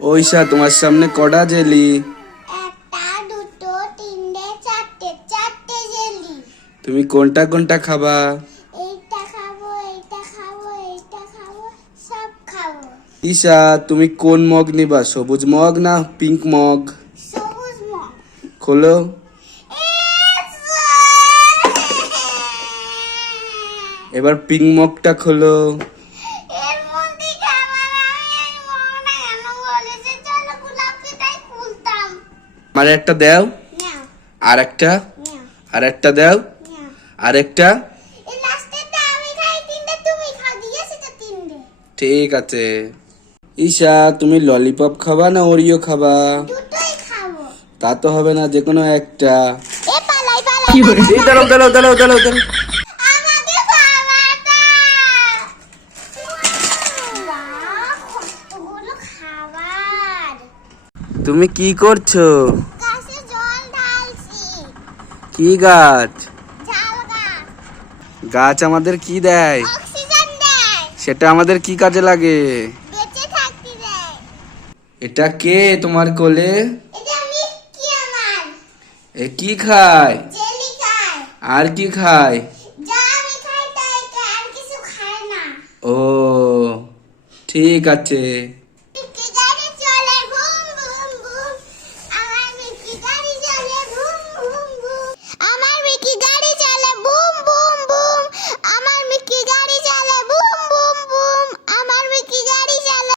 ওইসা তোমার সামনে কটা জেলি? একটা দুটো তিনটে চারটে চারটে জেলি। তুমি কোনটা কোনটা খাবা? এইটা খাব এইটা খাব এইটা খাব সব খাব। ঈশা তুমি কোন মগ নিবা সবুজ মগ না পিঙ্ক মগ? সবুজ মগ। খোলো। এবার পিঙ্ক মগটা খোলো। আর একটা দাও আর একটা আর একটা দাও আর একটা। এই লাস্টেরটা আমি খাই তিনটে তুমি খাও দিয়েছি তো তিনটে। ঠিক আছে। ঈশা তুমি ললিপপ খাবা না ওরিও খাবা? তা তো হবে না যে কোনো একটা দাঁড়াও দাঁড়াও দাঁড়াও দাঁড়াও দাঁড়াও। তুমি কি করছ? কি গাছ? গাছ। আমাদের কি দেয়? সেটা আমাদের কি কাজে লাগে? এটা কে তোমার কোলে? এ কি খায়? আর কি খায়? ও ঠিক আছে।